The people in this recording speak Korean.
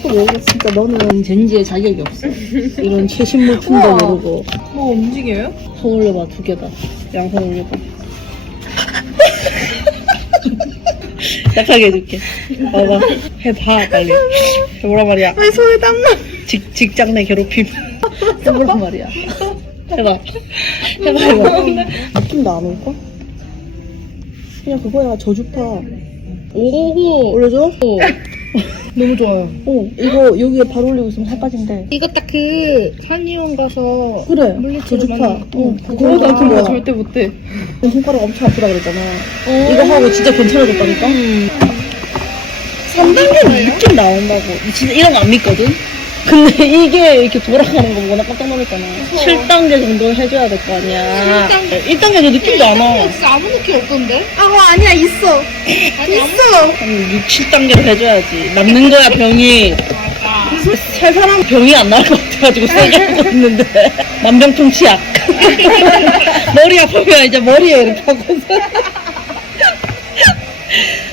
아무것도 모르고 진짜 너는 젠지의 자격이 없어. 이런 최신물 품도 우와. 모르고. 뭐 움직여요? 손 올려봐, 2개다. 양손 올려봐. 약하게 해줄게. 봐봐. 해봐, 빨리. 해보란 말이야. 왜 손에 땀나? 직장 내 괴롭힘. 해보란 말이야. 해봐. 해봐. 느낌도 안 올까? 그냥 그거야, 저주파. 오, 올려줘? 너무 좋아요. 이거 여기에 바로 올리고 있으면 살 빠진대. 이거 딱 그 한의원 가서 그래, 물리치료 저주파. 많이- 그거 나 같은 그거 거야. 절대 못해. 손가락 엄청 아프다 그랬잖아. 이거 하고 진짜 괜찮아졌다니까? 3단계는 느낌 나온다고. 진짜 이런 거 안 믿거든? 근데 이게 이렇게 돌아가는 거 보고 나 깜짝 놀랐잖아. 7단계 정도 해줘야 될 거 아니야. 1단계도 느낌도 안 와. 진짜 아무 느낌 없던데? 아니야 있어. 아니 있어. 한 6, 7단계로 해줘야지. 남는 거야, 병이. 맞아. 살 사람 병이 안 나을 것 같아가지고 세게 하고 있는데. 만병통치약. 머리 아프면 이제 머리에 이렇게 하고 있어.